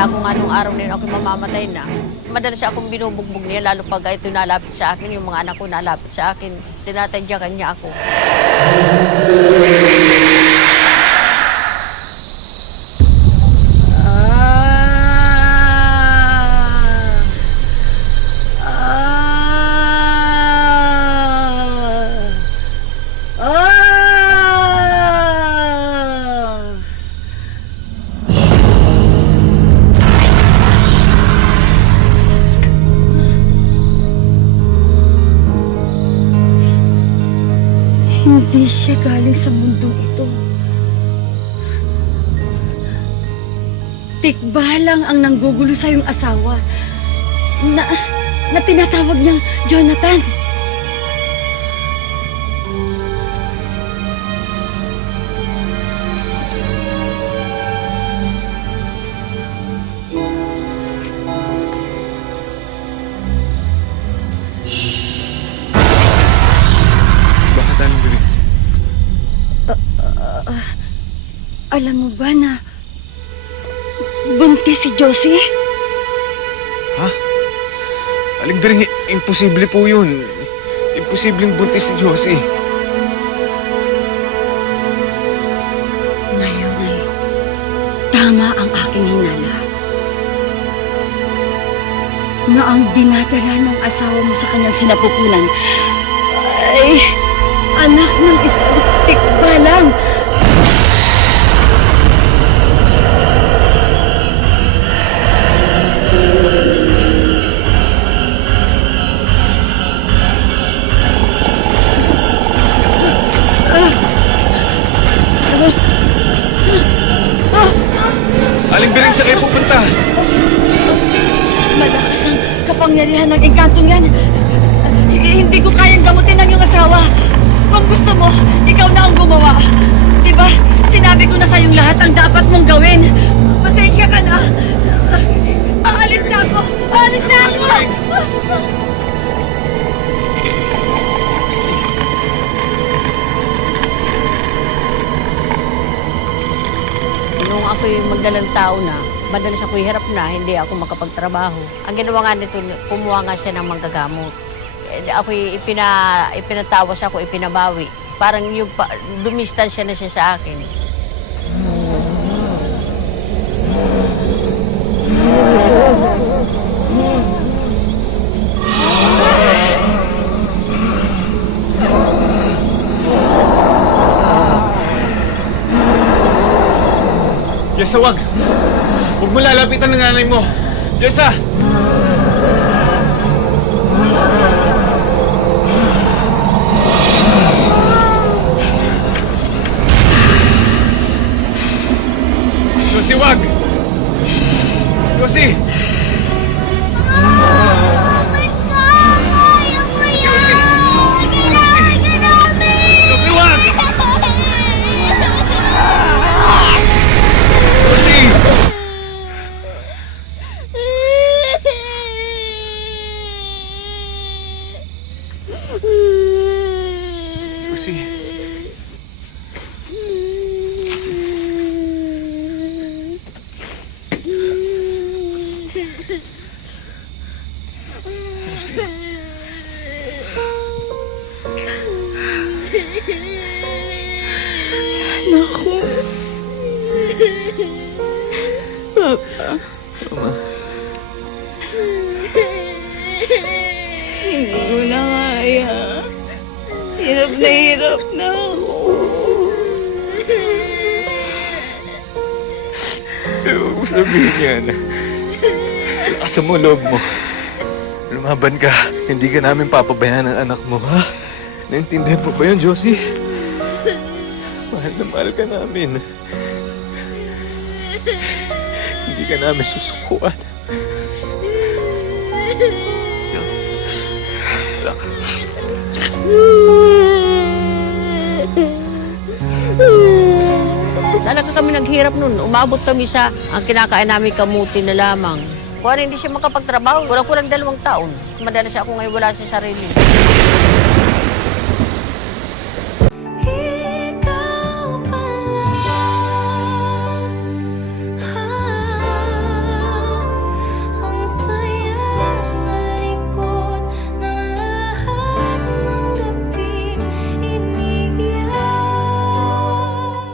Akala ko nga nung araw na yun ako mamamatay na. Madalas akong binubugbog niya, lalo pag ito nalapit sa akin, yung mga anak ko nalapit sa akin, tinatadyakan niya ako. Hindi siya galing sa mundong ito. Tikbalang ang nanggugulo sa iyong asawa na tinatawag niyang Jonathan. Alam mo ba na buntis si Josie? Ha? Aling Bering, imposible po yun. Imposibleng buntis si Josie. Ngayon ay tama ang aking hinala. Na ang dinadala ng asawa mo sa kanyang sinapupunan ay anak ng isang tikbalang. Aling Bering, saan kayo pupunta? Malakas ang kapangyarihan ng engkantong yan. Hindi ko kayang gamutin ang iyong asawa. Kung gusto mo, ikaw na ang gumawa. Diba, sinabi ko na sa iyong lahat ang dapat mong gawin. Pasensya ka na. Aalis na ako! Aalis na ako! Nung ako'y magdalang tao na, madalas ako'y hirap na, hindi ako makapagtrabaho. Ang ginawa nga nito, kumuha nga siya ng manggagamot. Ako'y ipinatawas ako, ipinabawi. Parang yung dumistansya na siya sa akin. Yesa, wag! Huwag mo lalapitan ng nanay mo! Yesa! Josie, wag! Josie! Josie, wag! Josie! Josie. Naku. Papa. Mama. Hindi ko na kaya. Hirap na ako. Huwag mo sabihin yan. Lakasan mo loob mo. Lumaban ka. Hindi ka namin papabayaan ng anak mo, ha? Naintindihan mo ba yun, Josie? Mahal na mahal ka namin. Hindi ka namin susukuan. Wala ka. Talaga kami naghirap nun. Umabot kami sa ang kinakain namin kamuti na lamang. Kung hindi siya makapagtrabaho, kulang-kulang 2 taon. Madalas ako ngayon wala sa sarili.